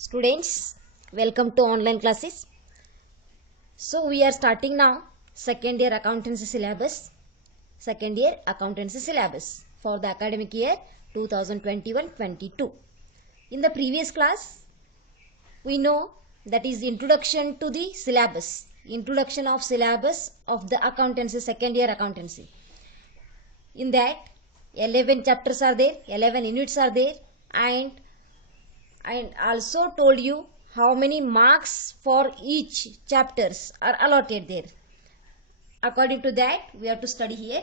Students, welcome to online classes. So we are starting now second year accountancy syllabus. Second year accountancy syllabus for the academic year 2021-22. In the previous class, we know that is introduction to the syllabus. Introduction of syllabus of the accountancy, second year accountancy. In that 11 chapters are there, 11 units are there, and also told you how many marks for each chapters are allotted there. According to that, we have to study here.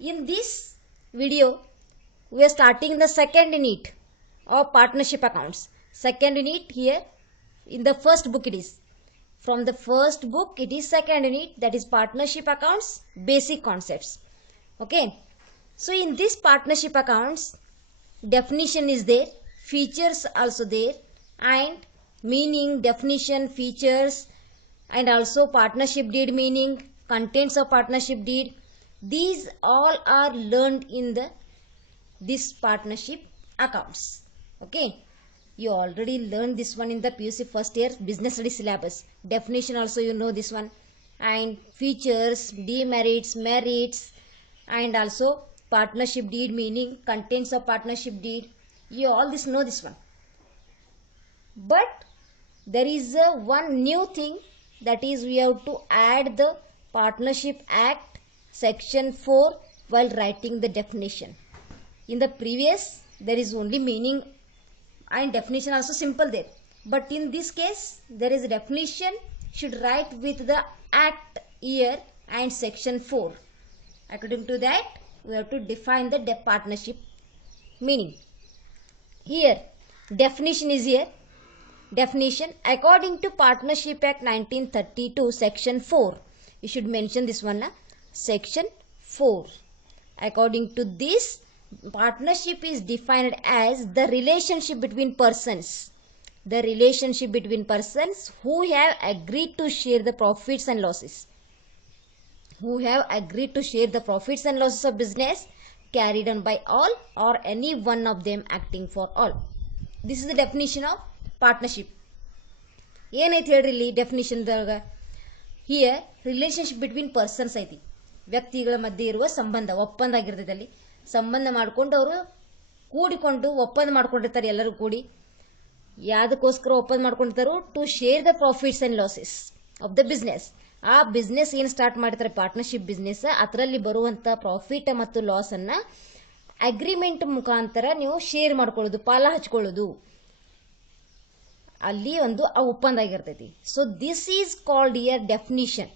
In this video, we are starting the second unit of partnership accounts. Second unit here, in the first book it is. From the first book, it is second unit, that is partnership accounts, basic concepts. Okay. So in this partnership accounts, definition is there, features also there, and meaning, definition, features, and also partnership deed meaning, contents of partnership deed. These all are learned in this partnership accounts. Okay, you already learned this one in the PUC first year business study syllabus. Definition also you know this one, and features, demerits, merits, and also partnership deed meaning, contents of partnership deed. You all this know this one. But there is one new thing, that is we have to add the Partnership Act section 4 while writing the definition. In the previous, there is only meaning and definition also simple there. But in this case, there is a definition should write with the Act year and section 4. According to that, we have to define the partnership meaning. Here, definition is here. Definition, according to Partnership Act 1932, section 4. You should mention this one, section 4. According to this, partnership is defined as the relationship between persons. The relationship between persons who have agreed to share the profits and losses. Who have agreed to share the profits and losses of business carried on by all or any one of them acting for all. This is the definition of partnership. ಏನೈತಿ ಹೇಳ್ರಿ ಇಲ್ಲಿ ಡೆಫಿನಿಷನ್ದಾಗ? Here relationship between persons ಐತಿ, ವ್ಯಕ್ತಿಗಳ ಮಧ್ಯೆ ಇರುವ ಸಂಬಂಧ, ಒಪ್ಪಂದ ಆಗಿರ್ತೈತೆ. ಅಲ್ಲಿ ಸಂಬಂಧ ಮಾಡ್ಕೊಂಡು ಅವರು ಕೂಡಿಕೊಂಡು ಒಪ್ಪಂದ ಮಾಡ್ಕೊಂಡಿರ್ತಾರೆ. ಎಲ್ಲರೂ ಕೂಡಿ ಯಾವುದಕ್ಕೋಸ್ಕರ ಒಪ್ಪಂದ ಮಾಡ್ಕೊಂಡಿರ್ತಾರೋ? To share the profits and losses of the business. ಆ ಬಿಸ್ನೆಸ್ ಏನು ಸ್ಟಾರ್ಟ್ ಮಾಡ್ತಾರೆ, ಪಾರ್ಟ್ನರ್ಶಿಪ್ ಬಿಸ್ನೆಸ್, ಅದರಲ್ಲಿ ಬರುವಂಥ ಪ್ರಾಫಿಟ್ ಮತ್ತು ಲಾಸನ್ನು ಅಗ್ರಿಮೆಂಟ್ ಮುಖಾಂತರ ನೀವು ಶೇರ್ ಮಾಡ್ಕೊಳ್ಳೋದು, ಪಾಲ ಹಚ್ಕೊಳ್ಳೋದು, ಅಲ್ಲಿ ಒಂದು ಒಪ್ಪಂದ ಆಗಿರ್ತೈತಿ. So this is called year definition.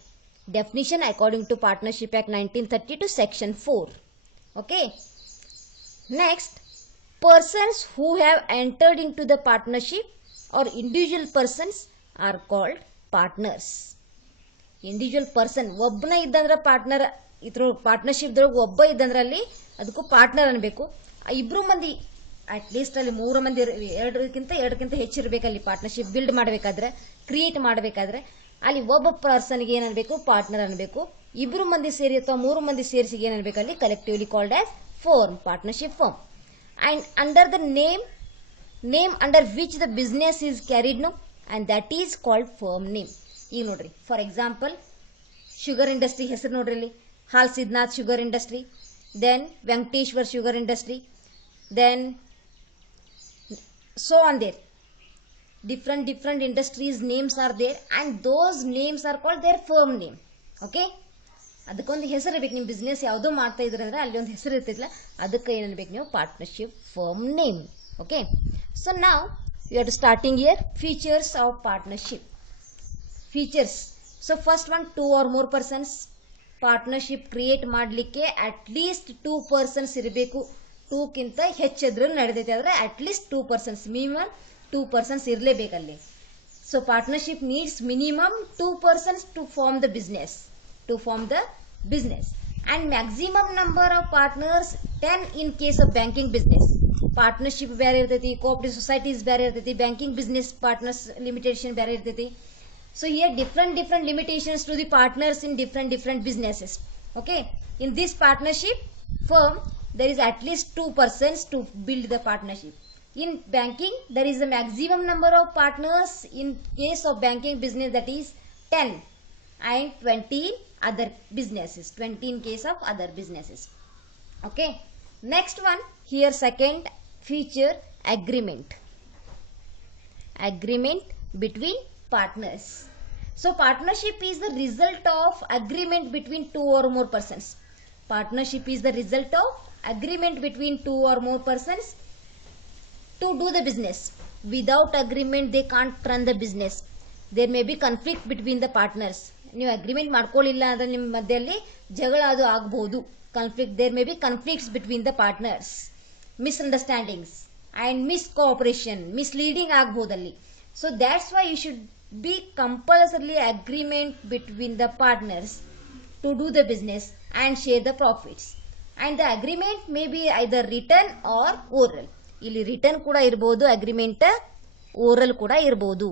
Definition according to partnership act 1932 section 4. Okay, next, persons who have entered in to the partnership are individual persons are called partners. Individual person ಒಬ್ಬನ ಇದ್ದಂದ್ರೆ partner, ಇದ್ರ ಪಾರ್ಟ್ನರ್ಶಿಪ್ದೊಳಗೆ ಒಬ್ಬ ಇದ್ದಂದ್ರೆ ಅಲ್ಲಿ ಅದಕ್ಕೂ partner ಅನ್ಬೇಕು. ಇಬ್ರು ಮಂದಿ at least ಅಲ್ಲಿ 3 ಮಂದಿ, ಎರಡಕ್ಕಿಂತ ಹೆಚ್ಚಿರ್ಬೇಕು. ಅಲ್ಲಿ ಪಾರ್ಟ್ನರ್ಶಿಪ್ ಬಿಲ್ಡ್ ಮಾಡಬೇಕಾದ್ರೆ, ಕ್ರಿಯೇಟ್ ಮಾಡಬೇಕಾದ್ರೆ ಅಲ್ಲಿ ಒಬ್ಬ ಪರ್ಸನ್ಗೆ ಏನನ್ಬೇಕು, ಪಾರ್ಟ್ನರ್ ಅನ್ಬೇಕು. ಇಬ್ರು ಮಂದಿ ಸೇರಿ ಅಥವಾ 3 ಮಂದಿ ಸೇರಿಸಿ ಏನನ್ಬೇಕು, ಅಲ್ಲಿ collectively called as firm, partnership firm. And under the name under which the business is carried no, and that is called firm name. ಈಗ ನೋಡ್ರಿ, ಫಾರ್ ಎಕ್ಸಾಂಪಲ್ ಶುಗರ್ ಇಂಡಸ್ಟ್ರಿ ಹೆಸರು ನೋಡ್ರಿ, ಇಲ್ಲಿ Hal Siddhnath sugar industry, then Venkateshwar sugar industry, then so on there. Different industries names are there, and those names are called their firm name. Okay, ಅದಕ್ಕೊಂದು ಹೆಸರು ಇರಬೇಕು. ನಿಮ್ಮ business ಯಾವುದೋ ಮಾಡ್ತಾ ಇದ್ರೆ ಅಂದ್ರೆ ಅಲ್ಲಿ ಒಂದು ಹೆಸರು ಇರ್ತಿಲ್ಲ, ಅದಕ್ಕೆ ಏನನ್ಬೇಕು ನೀವು, partnership firm name. Okay, so ನಾವು you are starting here features of partnership. Features, so first one, 2 or more persons. Partnership create ಮಾಡಲಿಕ್ಕೆ ಅಟ್ಲೀಸ್ಟ್ 2 ಪರ್ಸನ್ಸ್ ಇರಬೇಕು. 2ಕ್ಕಿಂತ ಹೆಚ್ಚಿದ್ರೂ ನಡೆದೈತೆ, ಆದರೆ ಅಟ್ಲೀಸ್ಟ್ 2 ಪರ್ಸನ್ಸ್, ಮಿನಿಮಮ್ 2 ಪರ್ಸನ್ಸ್ ಇರಲೇಬೇಕಲ್ಲಿ. So partnership needs minimum 2 persons to form the business. And maximum number of partners 10 in case of banking business. Partnership ಬೇರೆ ಇರ್ತೈತಿ, cooperative societies ಬೇರೆ ಇರ್ತೈತಿ, ಬ್ಯಾಂಕಿಂಗ್ ಬಿಸ್ನೆಸ್ ಪಾರ್ಟ್ನರ್ಸ್ ಲಿಮಿಟೇಷನ್ ಬೇರೆ ಇರ್ತೈತಿ. So here different limitations to the partners in different businesses. Okay, in this partnership firm there is at least 2 persons to build the partnership. In banking there is a maximum number of partners in case of banking business, that is 10, and 20 in other businesses, 20 in case of other businesses. Okay, next one here, second feature, agreement between partners. So partnership is the result of agreement between two or more persons. Partnership is the result of agreement between two or more persons to do the business. Without agreement they can't run the business. There may be conflict between the partners. ನೀವು agreement ಮಾಡ್ಕೊಳ್ಳಿಲ್ಲ ಅಂದರೆ ನಿಮ್ಮ ಮಧ್ಯದಲ್ಲಿ ಜಗಳ ಅದು ಆಗಬಹುದು. conflict, there may be conflicts between the partners, misunderstandings and miscooperation, misleading ಆಗಬಹುದಲ್ಲಿ. So that's why you should be compulsorily agreement between the partners to do the business and share the profits. And the agreement may be either written or oral. ಇಲ್ಲಿ written ಕೂಡ ಇರಬಹುದು agreement, oral ಕೂಡ ಇರಬಹುದು.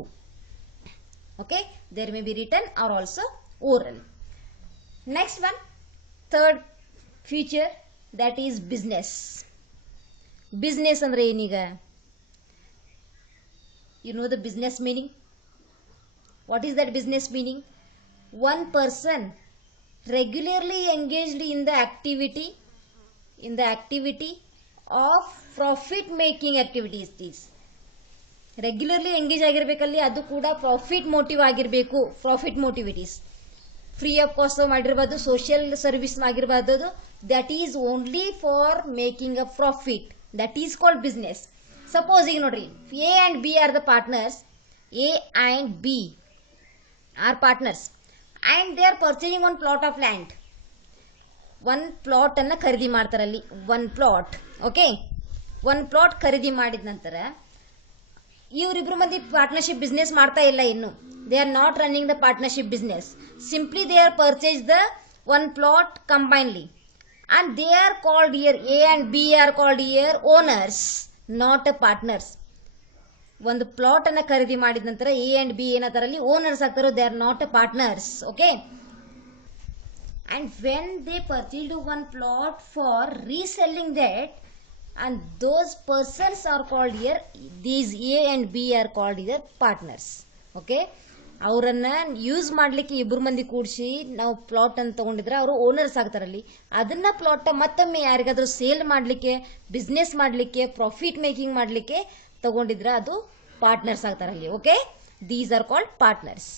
Okay, there may be written are also oral. Next one, third feature, that is business. Business ಅಂದ್ರೆ ಏನೀಗ? You know the business meaning. What is that business meaning? One person regularly engaged in the activity of profit making activities. Regularly engage ಆಗಿರ್ಬೇಕಲ್ಲಿ, ಅದು ಕೂಡ profit motive ಆಗಿರಬೇಕು. Profit activities free of cost ಮಾಡಿರ್ಬಾರ್ದು, social service ಆಗಿರ್ಬಾರ್ದು. That is only for making a profit. That is called business. Suppose ಈಗ ನೋಡ್ರಿ, A and B are the partners. A and B R partners and they are purchasing one plot of land. one plot ಅನ್ನ ಖರೀದಿ ಮಾಡ್ತಾರಲ್ಲಿ, one plot. Okay, one plot ಖರೀದಿ ಮಾಡಿದ ನಂತರ ಇವರಿಬ್ರು ಮಂದಿ partnership business ಮಾಡ್ತಾ ಇಲ್ಲ ಇನ್ನು. They are not running the partnership business. Simply they are purchase the one plot combinedly and they are called here, A and B are called here owners, not a partners. ಒಂದು plot ಅನ್ನ ಖರೀದಿ ಮಾಡಿದ ನಂತರ A and B ಏನದರಲ್ಲಿ owners ಆಗ್ತಾರೋ, they are not a partners. Okay, and when they purchased one plot for reselling that, and those persons are called here, these A and B are called here partners. Okay, ಅವರನ್ನ use ಮಾಡಲಿಕ್ಕೆ ಇಬ್ಬರು ಮಂದಿ ಕೂಡಿಸಿ ನಾವು plot ಅನ್ನು ತಗೊಂಡಿದ್ರೆ ಅವರು owners ಆಗ್ತಾರಲ್ಲಿ. ಅದನ್ನ plot ಮತ್ತೊಮ್ಮೆ ಯಾರಿಗಾದ್ರೂ ಸೇಲ್ ಮಾಡಲಿಕ್ಕೆ, ಬಿಸ್ನೆಸ್ ಮಾಡಲಿಕ್ಕೆ, ಪ್ರಾಫಿಟ್ ಮೇಕಿಂಗ್ ಮಾಡಲಿಕ್ಕೆ ತಗೊಂಡಿದ್ರೆ ಅದು ಪಾರ್ಟ್ನರ್ಸ್ ಆಗ್ತಾರಲ್ಲಿ. Okay, these are called partners.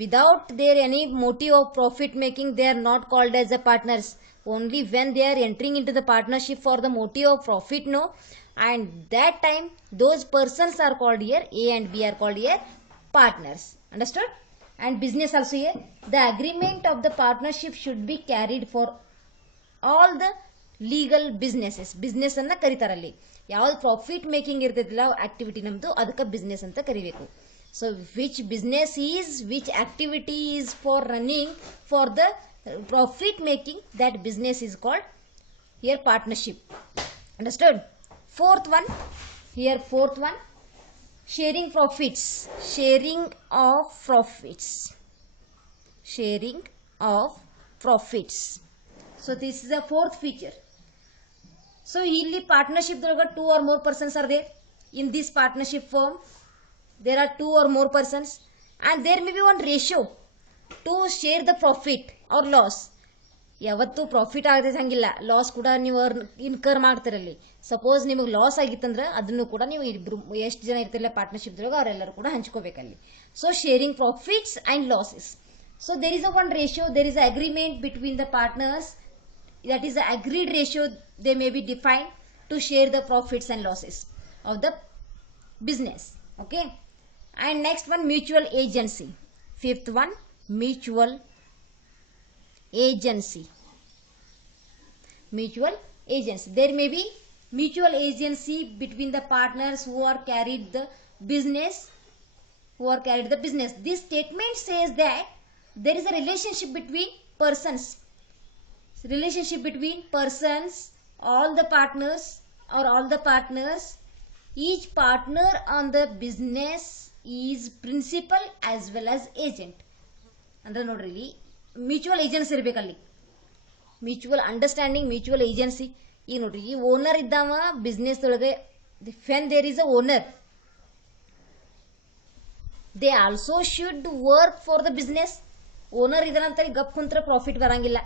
Without there any motive of profit making, they are not called as a partners. Only when they are entering in to the partnership for the motive of profit, no, and that time those persons are called here, A and B are called here partners. Understood? And business also here, the agreement of the partnership should be carried for all the legal businesses. Business ಅನ್ನ ಕರೀತಾರಲ್ಲಿ. ಯಾವ್ದು profit making ಇರ್ತೈತಿಲ್ಲ activity ನಮ್ದು, ಅದಕ್ಕೆ business ಅಂತ ಕರಿಬೇಕು. So which business is, which activity is for running for the profit making, that business is called here partnership. Understood? Fourth one, here fourth one, sharing profits. sharing of profits so this is the fourth feature. So ಇಲ್ಲಿ partnership ದೊಳಗ 2 or more persons are there. In this partnership firm there are 2 or more persons and there may be one ratio to share the profit or loss. ಯಾವತ್ತು profit ಆಗದೆ ಹಂಗಿಲ್ಲ, loss ಕೂಡ ನೀವು incur ಮಾಡ್ತಿರಲ್ಲಿ. Suppose ನಿಮಗೆ loss ಆಗಿತ್ತಂದ್ರೆ ಅದನ್ನು ಕೂಡ ನೀವು ಇಬ್ರು ಎಷ್ಟು ಜನ ಇರ್ತಿರಲ್ಲ ಪಾರ್ಟ್ನರ್ಶಿಪ್ದೊಳಗೆ ಅವರೆಲ್ಲರೂ ಕೂಡ ಹಂಚ್ಕೋಬೇಕಲ್ಲಿ. So sharing profits and losses. So there is a one ratio, there is a agreement between the partners. That is a agreed ratio they may be defined to share the profits and losses of the business. Okay, and next one, mutual agency. Fifth one, mutual agency. There may be mutual agency between the partners who are carried the business. This statement says that there is a relationship between persons, all the partners, each partner on the business is principal as well as agent. ಅಂದ್ರೆ ನೋಡ್ರಿ, ಇಲ್ಲಿ mutual agency ಇರಬೇಕಲ್ಲಿ, mutual understanding, mutual agency. ಈಗ ನೋಡ್ರಿ, ಈ owner ಇದ್ದಾವ business ಒಳಗೆ when there is a owner, they also should work for the business. Owner idananta gap kuntra profit varangilla.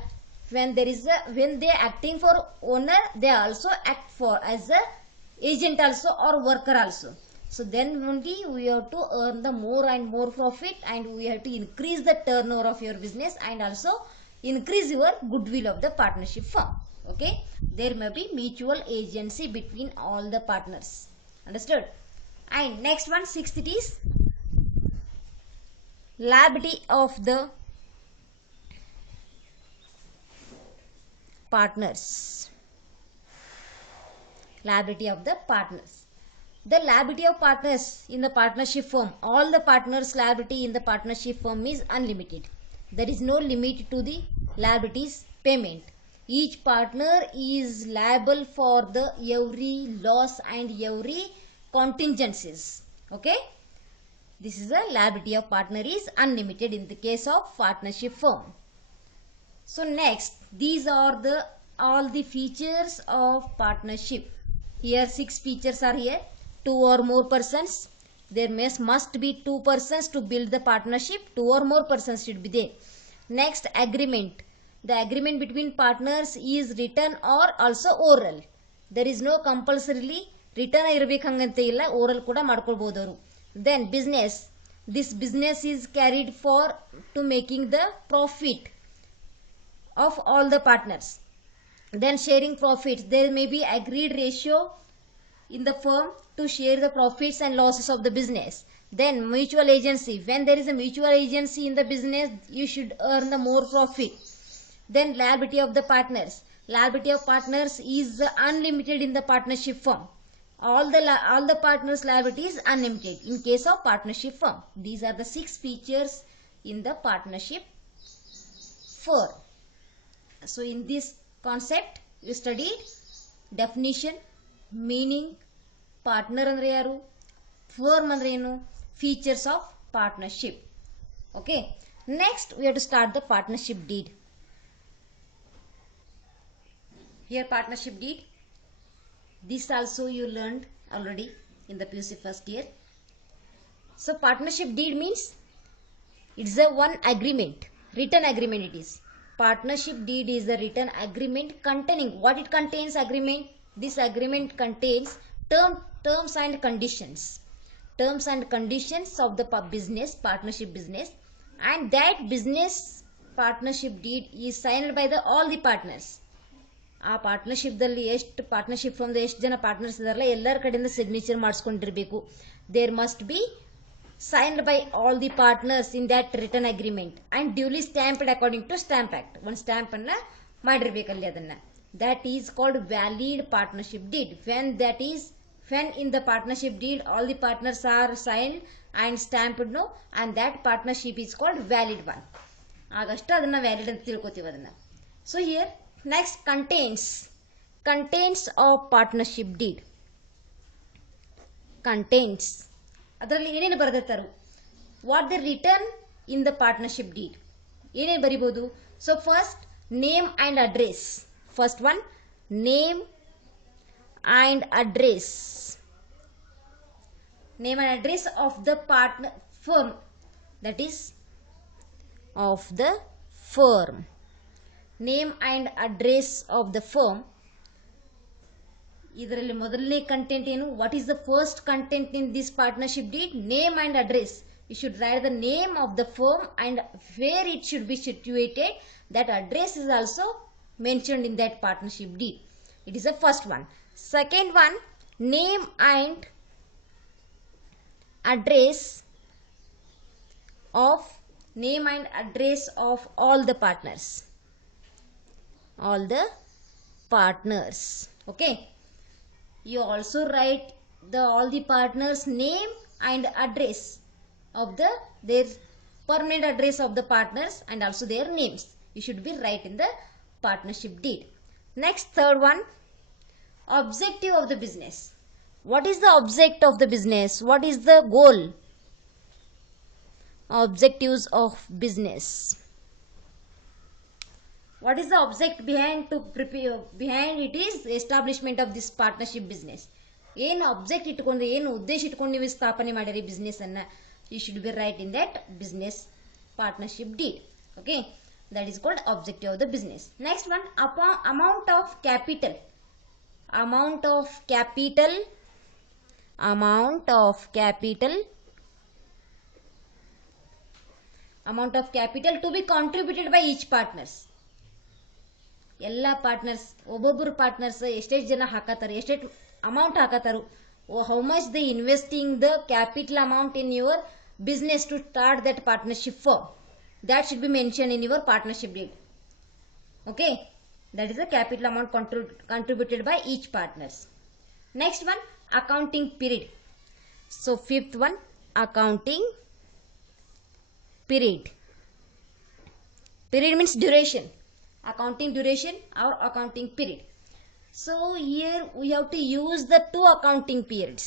When they acting for owner, they also act for as a agent also or worker also. So then only we have to earn the more and more profit, and we have to increase the turnover of your business and also increase your goodwill of the partnership firm. Okay, there may be mutual agency between all the partners. Understood? And next one, sixth, it is liability of the partners. Liability of the partners. The liability of partners in the partnership firm, all the partners' liability in the partnership firm is unlimited. There is no limit to the liabilities payment. Each partner is liable for the every loss and every contingencies. Okay, this is the liability of partner is unlimited in the case of partnership firm. So next, these are the all the features of partnership. Here 6 features are here. 2 or more persons. There must be 2 persons to build the partnership. 2 or more persons should be there. Next, agreement. The agreement between partners is written or also oral. There is no compulsorily written irabekangante illa, oral kuda madkolbodu avaru. Then business. This business is carried for to making the profit of all the partners. Then sharing profits. There may be agreed ratio in the firm to share the profits and losses of the business. Then mutual agency. When there is a mutual agency in the business, you should earn the more profit. Then liability of the partners. Liability of partners is unlimited in the partnership firm. All the partners' liability is unlimited in case of partnership firm. These are the 6 features in the partnership firm. So in this concept, you studied definition, meaning, partner andre yaru, firm andre enu, features of partnership. Okay, next we have to start the partnership deed. Here partnership deed, this also you learned already in the PUC first year. So partnership deed means it's a one agreement, written agreement it is. Partnership deed is the written agreement containing, what it contains agreement? This agreement contains terms and conditions. Terms and conditions of the business, partnership business, and that business partnership deed is signed by the all the partners. ಆ ಪಾರ್ಟ್ನರ್ಶಿಪ್ದಲ್ಲಿ ಎಷ್ಟು partnership ಫ್ರಮ್ದ ಎಷ್ಟು ಜನ partners ಇದಾರಲ್ಲ ಎಲ್ಲರ ಕಡೆಯಿಂದ signature ಮಾಡಿಸ್ಕೊಂಡಿರಬೇಕು. There must be signed by all the partners in that written agreement and duly stamped according to Stamp Act. One stamp anna ಮಾಡಿರಬೇಕಲ್ಲಿ ಅದನ್ನ. That is called valid partnership deed. When in the partnership deed all the partners are signed and stamped, no, and that partnership is called valid one. ಆಗಷ್ಟ ಅದನ್ನ valid ಅಂತ ತಿಳ್ಕೊತೀವಿ ಅದನ್ನ. So here next, contents of partnership deed. Contents, ಅದರಲ್ಲಿ ಏನೇನು ಬರೆದಿರ್ತಾರೋ, what they written in the partnership deed, ಏನೇನು ಬರಿಬೋದು. So first, name and address. First one, name and address. Name and address of the partner firm, that is of the firm. Name and address of the firm. ಇದರಲ್ಲಿ ಮೊದಲನೇ content ಏನು? What is the first content in this partnership deed? Name and address. You should write the name of the firm and where it should be situated. That address is also mentioned in that partnership deed. It is the first one. Second one, name and address of all the partners. All the partners. Okay. You also write all the partners' name and address of their permanent address of the partners and also their names. You should be right in the partnership deed. Next, third one, objective of the business. What is the object of the business? What is the goal? Objectives of business. What is the object behind it is establishment of this partnership business. ಏನು object ಇಟ್ಕೊಂಡು ಏನು ಉದ್ದೇಶ ಇಟ್ಕೊಂಡು ನೀವು ಸ್ಥಾಪನೆ ಮಾಡಿರಿ business ಅನ್ನ, you should be write in that business partnership deed. Okay, that is called objective of the business. Next one, amount of capital. amount of capital to be contributed by each partners. ಎಲ್ಲ partners, ಒಬ್ಬೊಬ್ಬರು partners ಎಷ್ಟೆಷ್ಟು ಜನ ಹಾಕತ್ತಾರ, ಎಷ್ಟೆಷ್ಟು amount ಹಾಕತ್ತಾರು, how much they investing the capital amount in your business to start that partnership for, that should be mentioned in your partnership deed. Okay, that is the capital amount contributed by each partners. Next one, accounting period. So fifth one, accounting period. Period means duration, accounting duration or accounting period. So here we have to use the two accounting periods.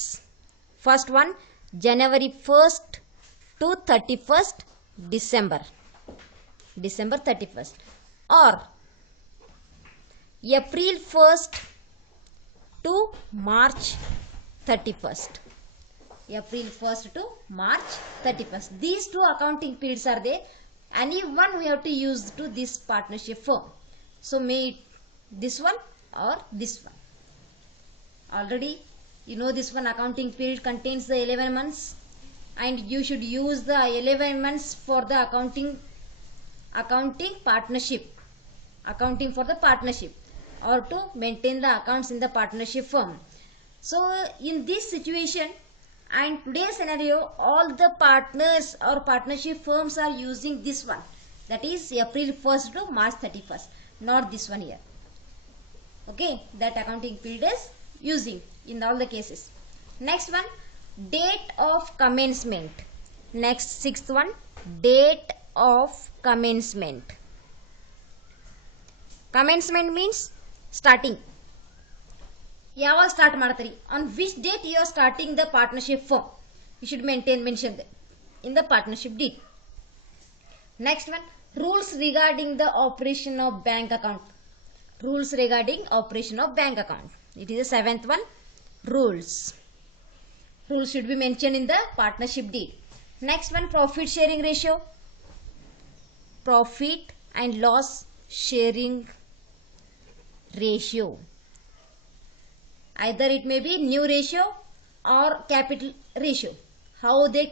First one, January 1st to 31st December 31st, or April 1st to March 31st. April 1st to March 31st. These two accounting periods are there. Any one we have to use to this partnership firm. So may it this one or this one. Already you know this one, accounting period contains the 11 months, and you should use the 11 months for the accounting partnership, accounting for the partnership, or to maintain the accounts in the partnership firm. So in this situation and today's scenario, all the partners or partnership firms are using this one, that is April 1st to March 31st, not this one here. Okay, that accounting period is using in all the cases. Next one, date of commencement. Next, sixth one, date of commencement. Commencement means starting. ಯಾವಾಗ start ಮಾಡ್ತೀರಿ, on which date you are starting the partnership firm, you should mention that in the partnership deed. Next one, rules regarding the operation of bank account. Rules regarding operation of bank account, it is the seventh one. Rules should be mentioned in the partnership deed. Next one, profit sharing ratio. Profit and loss sharing ratio, either it may be new ratio or capital ratio. How they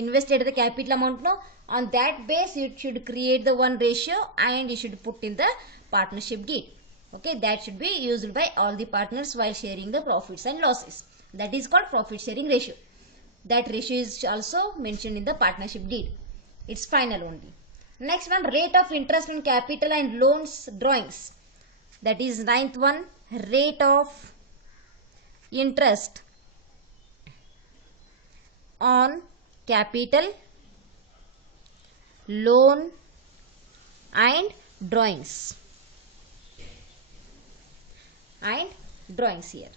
invested the capital amount, no, on that base you should create the one ratio and you should put in the partnership deed. Okay, that should be used by all the partners while sharing the profits and losses. That is called profit sharing ratio. That ratio is also mentioned in the partnership deed. It's final only. Next one, rate of interest on capital and loans drawings. That is ninth one, rate of interest on capital, loan and drawings. Here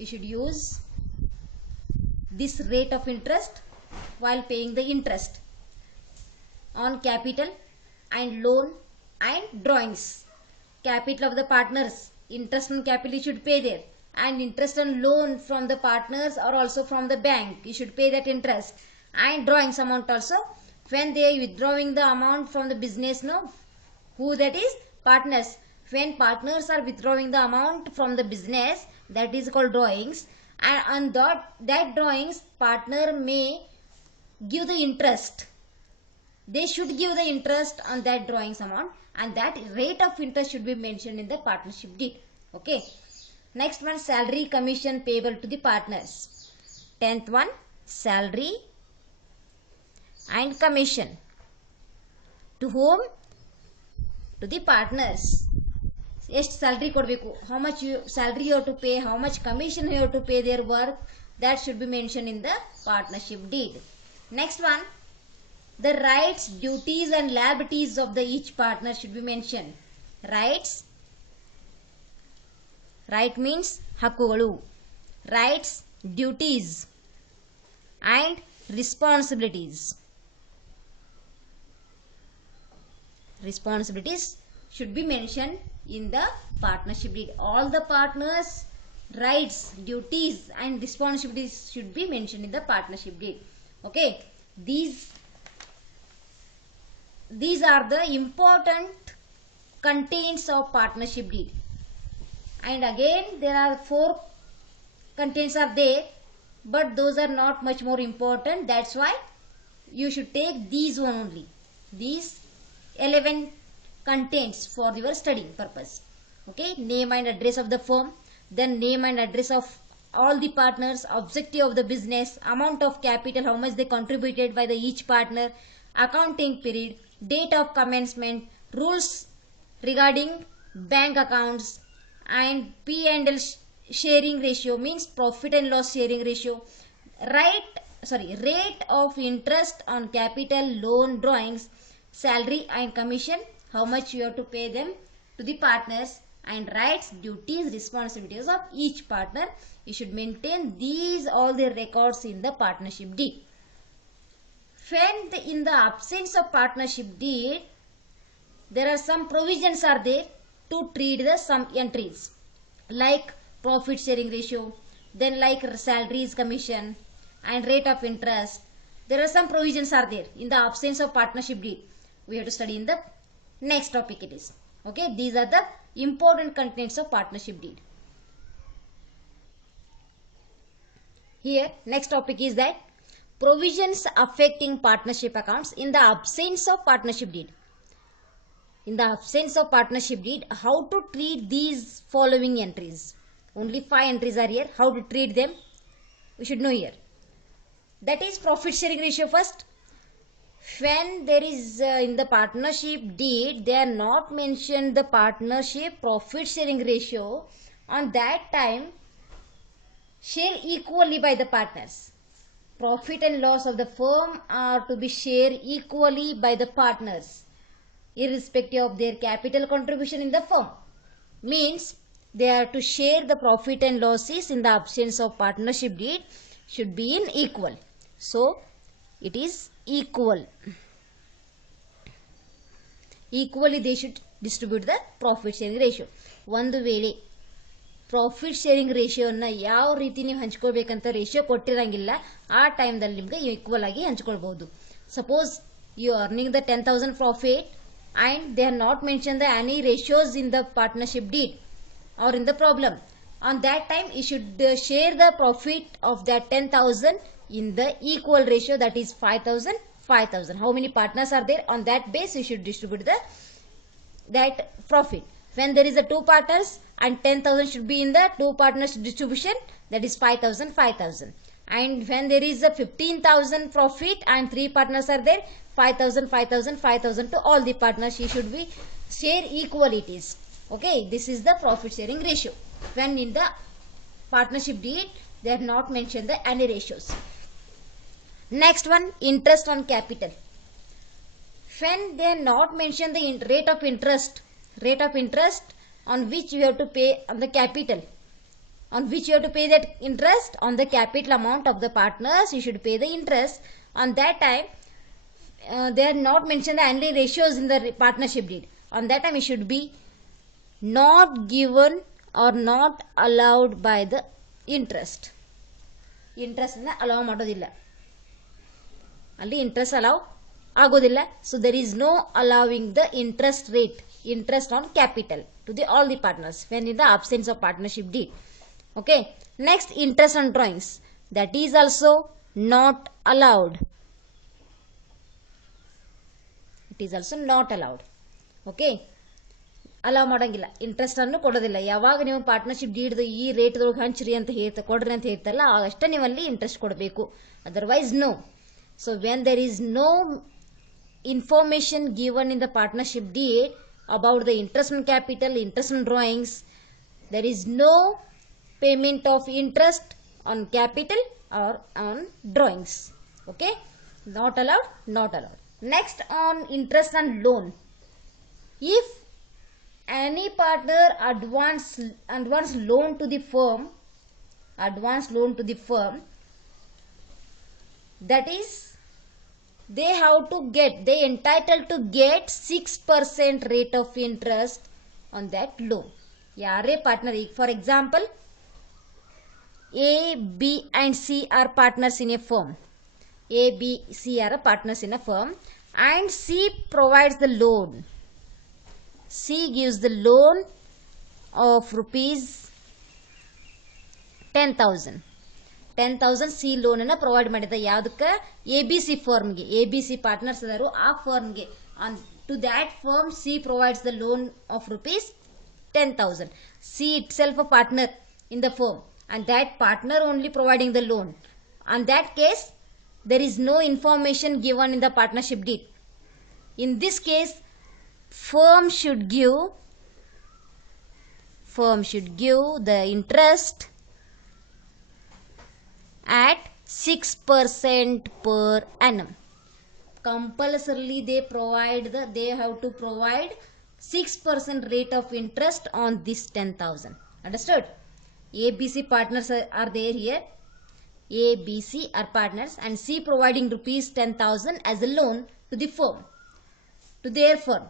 you should use this rate of interest while paying the interest on capital and loan and drawings. Capital of the partners, interest on capital you should pay there, and interest on loan from the partners or also from the bank, you should pay that interest, and drawings amount also when they are withdrawing the amount from the business, no, who that is partners. When partners are withdrawing the amount from the business, that is called drawings, and on that drawings partner may give the interest. They should give the interest on that drawings amount, and that rate of interest should be mentioned in the partnership deed. Okay, next one, salary commission payable to the partners. 10th one, salary and commission to whom? To the partners. ಎಷ್ಟು salary ಕೊಡಬೇಕು, how much salary you have to pay, how much commission you have to pay their work, that should be mentioned in the partnership deed. Next one, the rights, duties and liabilities of the each partner should be mentioned. Right means ಹಕ್ಕುಗಳು, rights, duties and responsibilities should be mentioned in the partnership deed. All the partners' rights, duties and responsibilities should be mentioned in the partnership deed. Okay, these are the important contents of partnership deed. And again there are 4 contents are there, but those are not much more important. That's why you should take these one only, these 11 contents for your studying purpose. Okay, name and address of the firm, then name and address of all the partners, objective of the business, amount of capital, how much they contributed by the each partner, accounting period, date of commencement, rules regarding bank accounts, and P&L sharing ratio means profit and loss sharing ratio, rate of interest on capital loan drawings, salary and commission, how much you have to pay them to the partners, and rights, duties, responsibilities of each partner. You should maintain these all the records in the partnership deed. When in the absence of partnership deed, there are some provisions are there to treat the some entries like profit sharing ratio, then like salaries, commission and rate of interest. There are some provisions are there in the absence of partnership deed. We have to study in the next topic it is. Okay, these are the important contents of partnership deed. Here next topic is that provisions affecting partnership accounts in the absence of partnership deed. In the absence of partnership deed, how to treat these following entries? Only 5 entries are here. How to treat them? We should know here. That is profit sharing ratio first. When there is in the partnership deed, they are not mentioned the partnership profit sharing ratio. On that time, share equally by the partners. Profit and loss of the firm are to be shared equally by the partners, irrespective of their capital contribution in the firm. Means they are to share the profit and losses in the absence of partnership deed should be in equal. So it is equal. Equally they should distribute the profit sharing ratio. ಒಂದು ವೇಳೆ profit sharing ರೇಷಿಯೋನ ಯಾವ ರೀತಿ ನೀವು ಹಂಚ್ಕೊಳ್ಬೇಕಂತ ratio ಕೊಟ್ಟಿರಂಗಿಲ್ಲ, ಆ ಟೈಮ್ದಲ್ಲಿ ನಿಮಗೆ equal ಆಗಿ ಹಂಚ್ಕೊಳ್ಬಹುದು. Suppose you earning the 10,000 profit and they are not mentioned the any ratios in the partnership deed or in the problem. On that time you should share the profit of that 10,000 in the equal ratio, that is 5,000 5,000. How many partners are there, on that base you should distribute that profit. When there is a 2 partners and 10,000 should be in the 2 partners distribution, that is 5,000 5,000. And when there is a 15,000 profit and 3 partners are there, 5,000 5,000 5,000 to all the partners she should be share equal it is. Okay, this is the profit sharing ratio. When in the partnership deed they have not mentioned the any ratios. Next one, interest on capital. When they are not mentioned the rate of interest on which you have to pay on the capital, on which you have to pay that interest on the capital amount of the partners, you should pay the interest. On that time they are not mentioned the any ratios in the partnership deed. On that time it should be not given or not allowed by the interest. Interest na allow ಮಾಡೋದಿಲ್ಲ, ಅಲ್ಲಿ interest allow ಆಗೋದಿಲ್ಲ. So there is no allowing the interest rate, interest on capital to the all the partners when in the absence of partnership deed. Okay, next, interest on drawings, that is also not allowed. It is also not allowed. Okay, allow ಮಾಡೋಂಗಿಲ್ಲ, interest ಅನ್ನು ಕೊಡೋದಿಲ್ಲ. ಯಾವಾಗ ನೀವು partnership ಡೀಡ್ದು ಈ ರೇಟ್ದೊಳಗೆ ಹಂಚ್ರಿ ಅಂತ ಕೊಡ್ರಿ ಅಂತ ಹೇಳ್ತಲ್ಲ, ಅಷ್ಟೇ ನೀವಲ್ಲಿ ಇಂಟ್ರೆಸ್ಟ್ ಕೊಡಬೇಕು, otherwise no. So when there is no information given in the partnership deed about the interest on capital, interest on drawings, there is no payment of interest on capital or on drawings. Okay, not allowed, not allowed. Next, on interest on loan, if any partner advance loan to the firm, that is they entitled to get 6% rate of interest on that loan. ಯಾರೇ partner, ಈಗ for example A, B and C are partners in a firm. A, B, C are partners in a firm and C provides the loan. C gives the loan of rupees 10,000. 10,000 C loan ಅನ್ನು provide ಮಾಡಿದ ಯಾವುದಕ್ಕೆ? ABC ಫರ್ಮ್ಗೆ. ABC partners ಅದಾರು ಆ ಫರ್ಮ್ಗೆ. To that firm C provides the loan of rupees 10,000. C itself a partner in the firm and that partner only providing the loan. On that case, there is no information given in the partnership deed. In this case, firm should give the interest at 6% per annum. Compulsorily they have to provide 6% rate of interest on this 10,000. Understood? ABC partners are there here. A, B, C are partners and C providing rupees 10,000 as a loan to the firm, to their firm,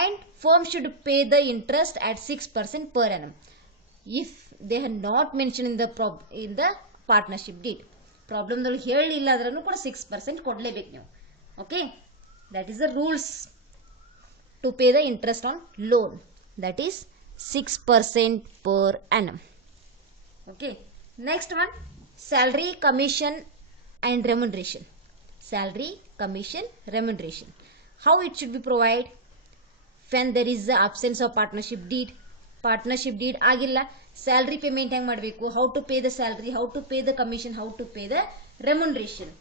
and firm should pay the interest at 6% per annum. If they had not mentioned in the partnership deed, problem ದಲ್ಲಿ ಹೇಳಿಲ್ಲ ಅಂದ್ರೂ ಕೂಡ 6% ಕೊಡಲೇಬೇಕು ನೀವು. Okay, that is the rules to pay the interest on loan, that is 6% per annum. Okay, next one, salary, commission and remuneration. Salary, commission, remuneration. How it should be provided? When there is the absence of partnership deed ಆಗಿಲ್ಲ, salary payment ಹೆಂಗೆ ಮಾಡಬೇಕು? How to pay the salary, how to pay the commission, how to pay the remuneration.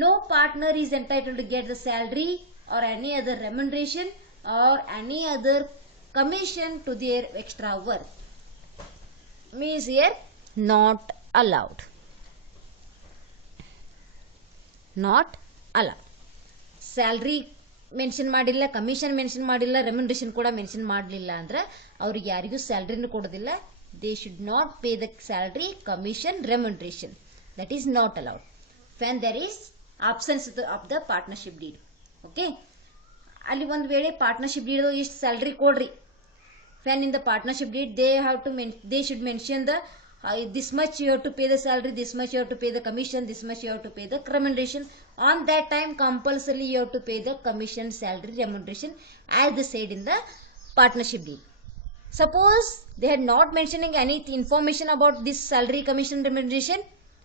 No partner is entitled to get the salary or any other remuneration or any other commission to their extra work. Means here not allowed. Not allowed. Salary mention ಮಾಡಿಲ್ಲ, commission mention ಮಾಡಿಲ್ಲ, remuneration ಕೂಡ mention ಮಾಡಲಿಲ್ಲ ಅಂದ್ರೆ ಅವ್ರಿಗೆ ಯಾರಿಗೂ ಸ್ಯಾಲ್ರಿನೂ ಕೊಡೋದಿಲ್ಲ. They should not pay the salary, commission, remuneration. That is not allowed when there is absence of the partnership deed. Okay, ಅಲ್ಲಿ ಒಂದು ವೇಳೆ ಪಾರ್ಟ್ನರ್ಶಿಪ್ ಡೀಡ್ ಇಷ್ಟು ಸ್ಯಾಲ್ರಿ ಕೊಡ್ರಿ, when in the partnership deed they should mention the this much you have to pay the salary, this much you have to pay the commission, this much you have to pay the remuneration. On that time compulsorily you have to pay the commission, salary, remuneration as they said in the partnership deed. Suppose they had not mentioning any information about this salary, commission, remuneration,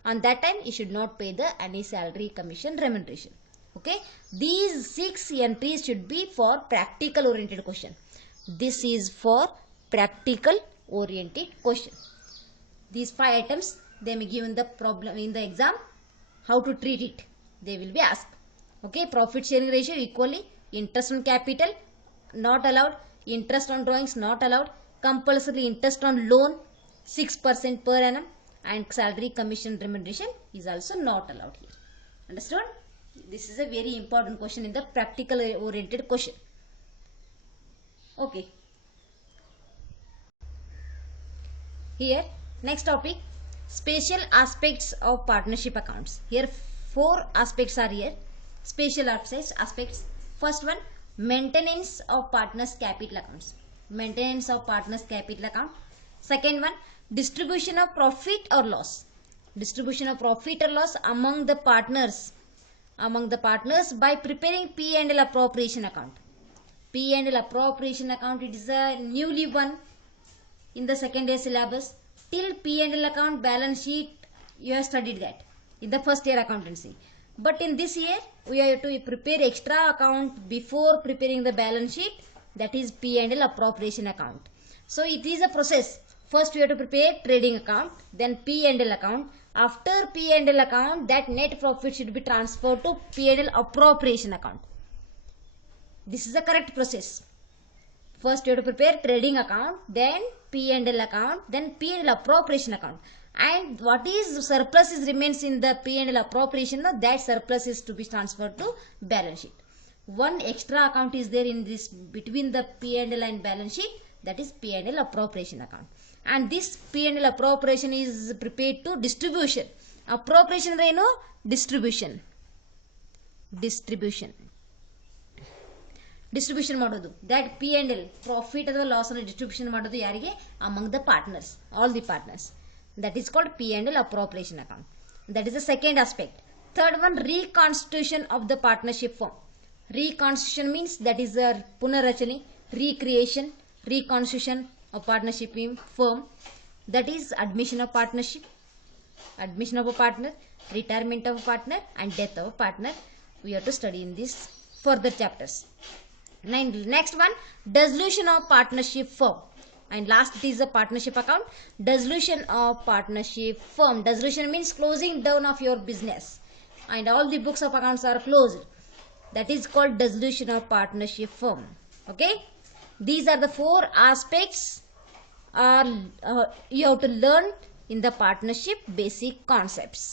on that time you should not pay the any salary, commission, remuneration. Okay, these 6 entries should be for practical oriented question. This is for practical oriented question. These 5 items they may give in the problem in the exam. How to treat it they will be asked. Okay, profit sharing ratio equally, interest on capital not allowed, interest on drawings not allowed, compulsory interest on loan 6% per annum, and salary, commission, remuneration is also not allowed here. Understood? This is a very important question in the practical oriented question. Okay, here next topic, special aspects of partnership accounts. Here 4 aspects are here, special aspects. First one, maintenance of partners capital accounts, maintenance of partners capital account. Second one, distribution of profit or loss, distribution of profit or loss among the partners by preparing P&L appropriation account. P&L appropriation account, it is a newly one in the second year syllabus. Till P&L account balance sheet you have studied that in the first year accountancy, but in this year we have to prepare extra account before preparing the balance sheet, that is P&L appropriation account. So it is a process. First we have to prepare trading account, then P&L account. After P&L account, that net profit should be transferred to P&L appropriation account. This is the correct process. First you have to prepare trading account, then P&L account, then P&L appropriation account, and what is surplus is remains in the P&L appropriation, that surplus is to be transferred to balance sheet. One extra account is there in this between the P&L and balance sheet, that is P&L appropriation account, and this P&L appropriation is prepared to distribution. Appropriation ಅಂದ್ರೆ ಏನು? distribution. Distribution ಮಾಡೋದು. That P&L profit ಅಥವಾ loss ಅನ್ನು distribution ಮಾಡೋದು ಯಾರಿಗೆ? Among the partners, all the partners. That is called P&L appropriation account. That is the second aspect. Third one, reconstitution of the partnership firm. Reconstitution means that is a punarachani, recreation, reconstitution of partnership firm. That is admission of partnership, admission of a partner, retirement of a partner, and death of a partner. We have to study in this further chapters. Next one, dissolution of partnership firm. And last it is a partnership account. Dissolution of partnership firm. Dissolution means closing down of your business, and all the books of accounts are closed. That is called dissolution of partnership firm. Okay, these are the four aspects you have to learn in the partnership basic concepts.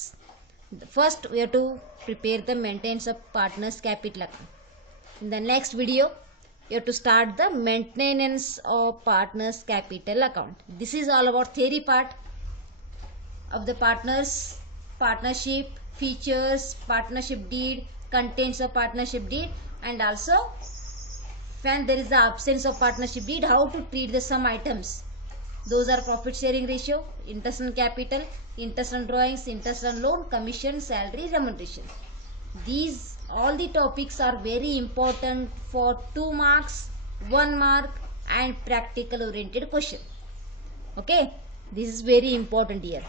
First, we have to prepare the maintenance of partners capital account. In the next video, you have to start the maintenance of partners capital account. This is all about theory part of the partnership, features, partnership deed, contents of partnership deed, and also when there is the absence of partnership deed, how to treat the some items. Those are profit sharing ratio, interest on capital, interest on drawings, interest on loan, commission, salary, remuneration. These all the topics are very important for 2 marks, 1 mark, and practical oriented question. Okay, this is very important here.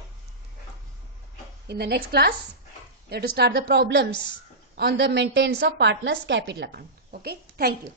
In the next class, you have to start the problems on the maintenance of partners capital account. Okay, thank you.